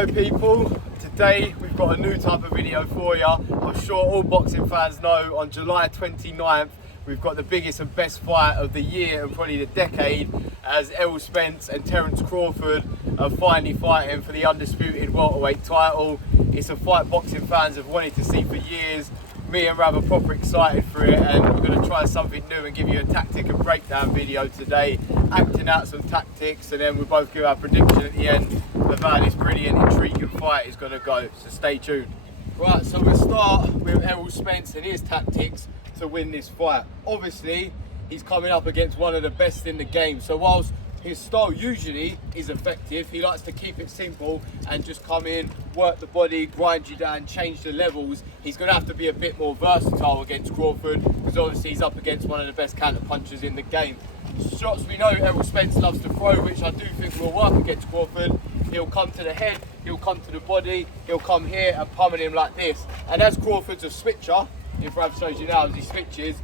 Hello people, today we've got a new type of video for you. I'm sure all boxing fans know on July 29th we've got the biggest and best fight of the year and probably the decade, as Errol Spence and Terence Crawford are finally fighting for the undisputed welterweight title. It's a fight boxing fans have wanted to see for years. Me and Rav are proper excited for it, and we're going to try something new and give you a tactic and breakdown video today, acting out some tactics, and then we'll both give our prediction at the end of how this brilliant, intriguing fight is going to go, so stay tuned. Right, so we'll start with Errol Spence and his tactics to win this fight. Obviously, he's coming up against one of the best in the game, so whilst his style usually is effective, he likes to keep it simple and just come in, work the body, grind you down, change the levels. He's going to have to be a bit more versatile against Crawford, because obviously he's up against one of the best counter punchers in the game. Shots we know Errol Spence loves to throw, which I do think will work against Crawford. He'll come to the head, he'll come to the body, he'll come here and pummel him like this. And as Crawford's a switcher, if Rav shows you now as he switches,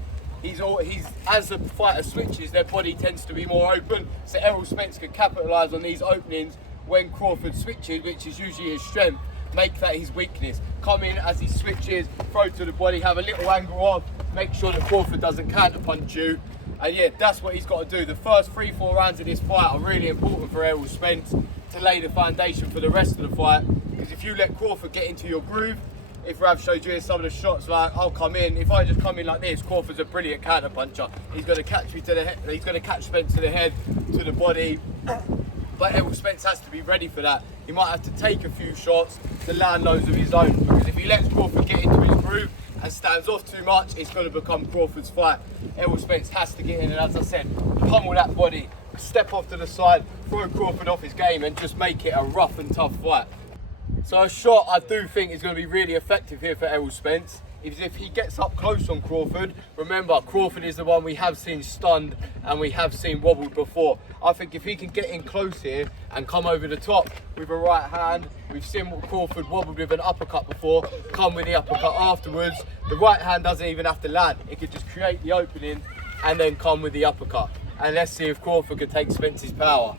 as the fighter switches, their body tends to be more open, so Errol Spence can capitalise on these openings when Crawford switches, which is usually his strength. Make that his weakness. Come in as he switches, throw to the body, have a little angle off, make sure that Crawford doesn't counter punch you. And yeah, that's what he's got to do. The first 3-4 rounds of this fight are really important for Errol Spence to lay the foundation for the rest of the fight, because if you let Crawford get into your groove, if Rav showed you some of the shots, like I'll come in, if I just come in like this, Crawford's a brilliant counter puncher. He's going to catch me to the head, he's going to catch Spence to the head, to the body. But Errol Spence has to be ready for that. He might have to take a few shots to land loads of his own, because if he lets Crawford get into his groove and stands off too much, it's going to become Crawford's fight. Errol Spence has to get in and, as I said, pummel that body, step off to the side, throw Crawford off his game and just make it a rough and tough fight. So a shot I do think is going to be really effective here for Errol Spence is if he gets up close on Crawford. Remember, Crawford is the one we have seen stunned and we have seen wobbled before. I think if he can get in close here and come over the top with a right hand, we've seen Crawford wobbled with an uppercut before, come with the uppercut afterwards. The right hand doesn't even have to land. It could just create the opening and then come with the uppercut. And let's see if Crawford could take Spence's power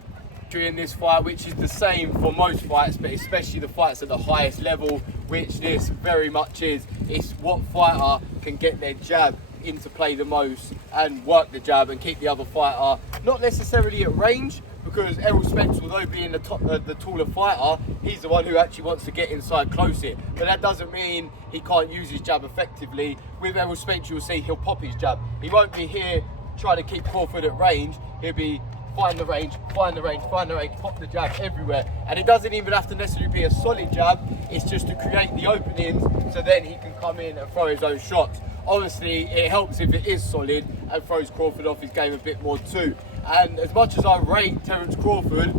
during this fight, which is the same for most fights, but especially the fights at the highest level, which this very much is. It's what fighter can get their jab into play the most and work the jab and keep the other fighter not necessarily at range, because Errol Spence, although being the taller fighter, he's the one who actually wants to get inside close here. But that doesn't mean he can't use his jab effectively. With Errol Spence, you'll see he'll pop his jab. He won't be here trying to keep Crawford at range. He'll be find the range, pop the jab everywhere. And it doesn't even have to necessarily be a solid jab, it's just to create the openings so then he can come in and throw his own shots. Obviously, it helps if it is solid and throws Crawford off his game a bit more too. And as much as I rate Terence Crawford,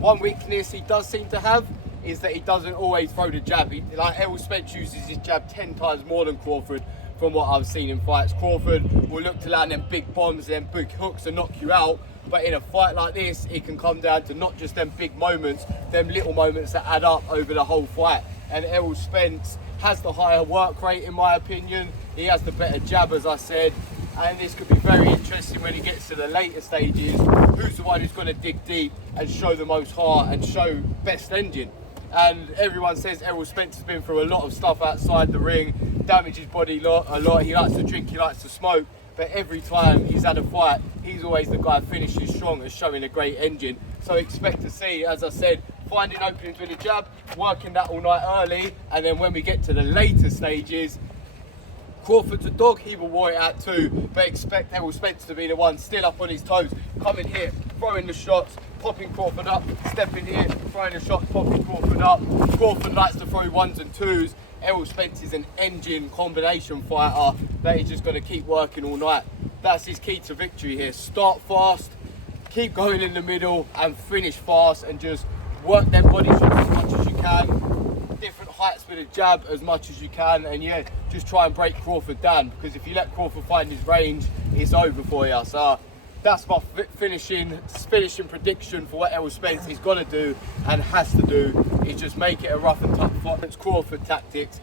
one weakness he does seem to have is that he doesn't always throw the jab. Like Errol Spence uses his jab 10 times more than Crawford. From what I've seen in fights, Crawford will look to land them big bombs, them big hooks and knock you out. But in a fight like this, it can come down to not just them big moments, them little moments that add up over the whole fight. And Errol Spence has the higher work rate, in my opinion. He has the better jab, as I said. And this could be very interesting when he gets to the later stages. Who's the one who's going to dig deep and show the most heart and show best engine? And everyone says Errol Spence has been through a lot of stuff outside the ring, damaged his body a lot. He likes to drink, he likes to smoke. But every time he's had a fight, he's always the guy finishes strong and showing a great engine. So expect to see, as I said, finding openings with a jab, working that all night early, and then when we get to the later stages, Crawford's a dog, he will war it out too, but expect Errol Spence to be the one still up on his toes, coming here, throwing the shots, popping Crawford up, stepping here, throwing the shots, popping Crawford up. Crawford likes to throw ones and twos. Errol Spence is an engine combination fighter that he's just going to keep working all night. That's his key to victory here. Start fast, keep going in the middle and finish fast, and just work them body shots as much as you can. Different heights with a jab as much as you can, and yeah, just try and break Crawford down, because if you let Crawford find his range, it's over for you. So that's my finishing prediction for what Errol Spence is going to do and has to do, is just make it a rough and tough fight. Terence Crawford tactics.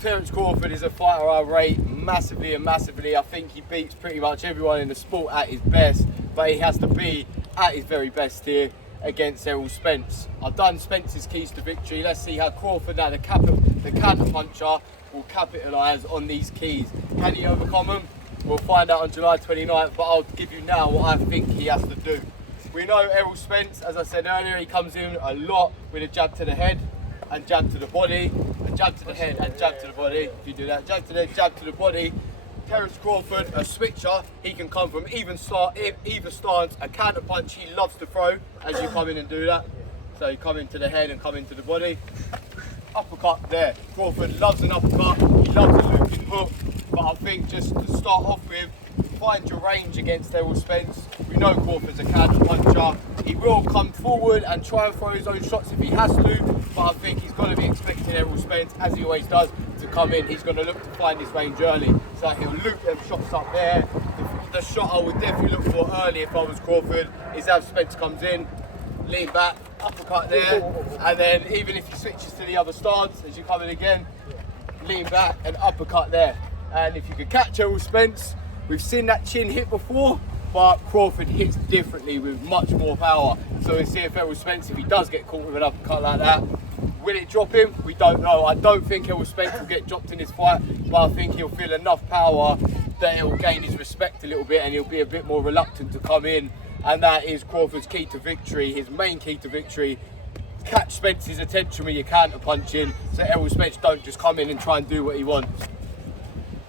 Terence Crawford is a fighter I rate massively and massively. I think he beats pretty much everyone in the sport at his best, but he has to be at his very best here. against Errol Spence. I've done Spence's keys to victory. Let's see how Crawford, now the counter puncher, will capitalise on these keys. Can he overcome them? We'll find out on July 29th, but I'll give you now what I think he has to do. We know Errol Spence, as I said earlier, he comes in a lot with a jab to the head and jab to the body, a jab to the head and jab to the body. If you do that, jab to the head, jab to the body. Terence Crawford, a switcher, he can come from either stance, a counter punch, he loves to throw as you come in and do that. So you come into the head and come into the body. Uppercut there. Crawford loves an uppercut, he loves a looping hook, but I think just to start off with, find your range against Errol Spence. We know Crawford's a counter puncher. He will come forward and try and throw his own shots if he has to, but I think he's going to be expecting Errol Spence, as he always does, to come in. He's going to look to find his range early. So he'll loop them shots up there. The shot I would definitely look for early if I was Crawford is as Spence comes in, lean back, uppercut there, and then even if he switches to the other stance, as you come in again, lean back and uppercut there. And if you could catch Errol Spence, we've seen that chin hit before, but Crawford hits differently with much more power. So we'll see if Errol Spence, if he does get caught with an uppercut like that, will it drop him? We don't know. I don't think Errol Spence will get dropped in this fight, but I think he'll feel enough power that he'll gain his respect a little bit and he'll be a bit more reluctant to come in. And that is Crawford's key to victory, his main key to victory. Catch Spence's attention when you're counter punching, so Errol Spence don't just come in and try and do what he wants.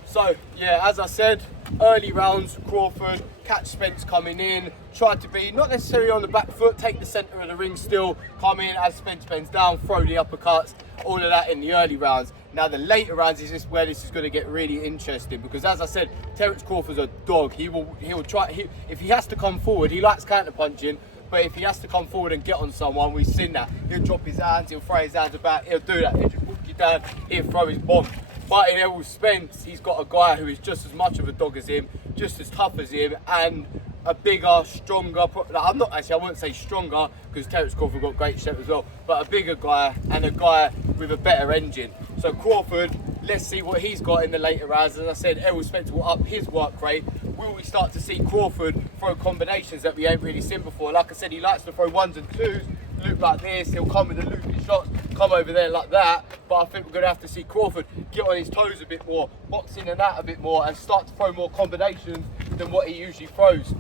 So yeah, as I said, early rounds, Crawford, catch Spence coming in, try to be not necessarily on the back foot, take the centre of the ring still, come in as Spence bends down, throw the uppercuts, all of that in the early rounds. Now the later rounds is just where this is going to get really interesting, because as I said, Terence Crawford's a dog. He'll try, if he has to come forward, he likes counter punching, but if he has to come forward and get on someone, we've seen that. He'll drop his hands, he'll throw his hands about, he'll do that, he'll just hook you down, he'll throw his bomb. But in Errol Spence, he's got a guy who is just as much of a dog as him, just as tough as him, and a bigger, stronger, I wouldn't say stronger, because Terence Crawford got great shape as well, but a bigger guy and a guy with a better engine. So Crawford, let's see what he's got in the later rounds. As I said, Errol Spence will up his work rate. Will we start to see Crawford throw combinations that we ain't really seen before? Like I said, he likes to throw ones and twos, loop like this, he'll come with the looping shots, come over there like that, but I think we're going to have to see Crawford get on his toes a bit more, box in and out a bit more, and start to throw more combinations than what he usually throws.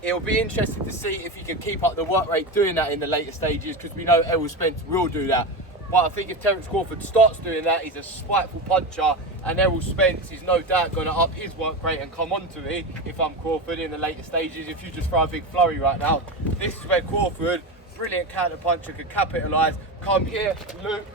It'll be interesting to see if he can keep up the work rate doing that in the later stages, because we know Errol Spence will do that. But I think if Terence Crawford starts doing that, he's a spiteful puncher, and Errol Spence is no doubt going to up his work rate and come on to me if I'm Crawford in the later stages. If you just throw a big flurry right now, this is where Crawford, brilliant counter puncher, could capitalise, come here, loop,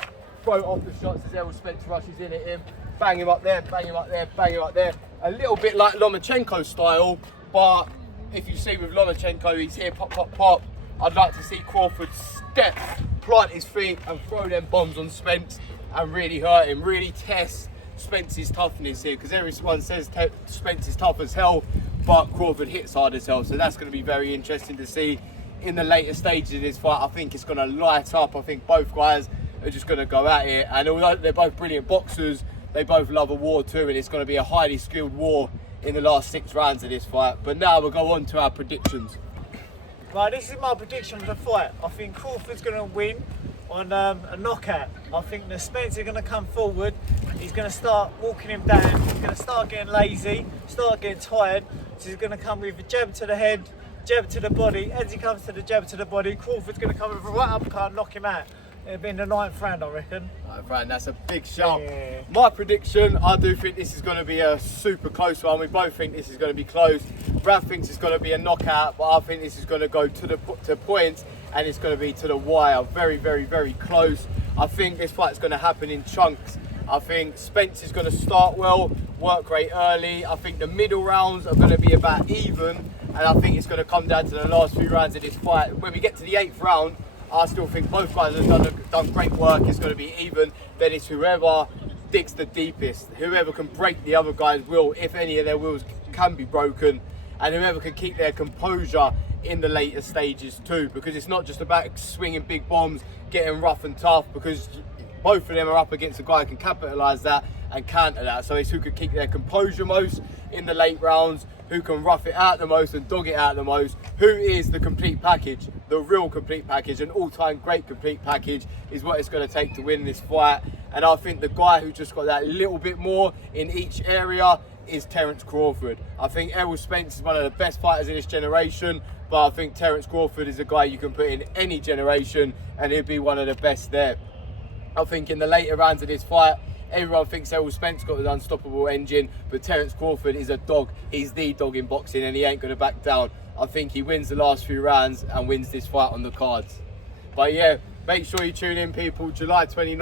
throw off the shots as Errol Spence rushes in at him, bang him up there, bang him up there, bang him up there. A little bit like Lomachenko style, but if you see with Lomachenko, he's here, pop, pop, pop. I'd like to see Crawford step, plant his feet and throw them bombs on Spence and really hurt him, really test Spence's toughness here, because everyone says Spence is tough as hell, but Crawford hits hard as hell. So that's going to be very interesting to see in the later stages of this fight. I think it's going to light up. I think both guys are just going to go at it, and although they're both brilliant boxers, they both love a war too, and it's going to be a highly skilled war in the last 6 rounds of this fight. But now we'll go on to our predictions. Right, this is my prediction for the fight. I think Crawford's going to win on a knockout. I think the Spence is going to come forward. He's going to start walking him down. He's going to start getting lazy, start getting tired. So he's going to come with a jab to the head, jab to the body. As he comes to the jab to the body, Crawford's going to come with a right uppercut and knock him out. It'll be in the 9th round, I reckon. Right, that's a big shout. Yeah. My prediction, I do think this is going to be a super close one. We both think this is going to be close. Rav thinks it's going to be a knockout, but I think this is going to go to points, and it's going to be to the wire. Very, very, very close. I think this fight's going to happen in chunks. I think Spence is going to start well, work rate early. I think the middle rounds are going to be about even, and I think it's going to come down to the last few rounds of this fight. When we get to the 8th round, I still think both guys have done great work. It's going to be even. Then it's whoever digs the deepest, whoever can break the other guy's will, if any of their wills can be broken, and whoever can keep their composure in the later stages too, because it's not just about swinging big bombs, getting rough and tough, because both of them are up against a guy who can capitalise that, and counter that. So it's who can keep their composure most in the late rounds, who can rough it out the most and dog it out the most, who is the complete package, the real complete package, an all-time great complete package is what it's going to take to win this fight. And I think the guy who just got that little bit more in each area is Terence Crawford. I think Errol Spence is one of the best fighters in this generation, but I think Terence Crawford is a guy you can put in any generation and he'll be one of the best there. I think in the later rounds of this fight, everyone thinks Errol Spence got the unstoppable engine, but Terence Crawford is a dog. He's the dog in boxing and he ain't going to back down. I think he wins the last few rounds and wins this fight on the cards. But yeah, make sure you tune in, people. July 29th.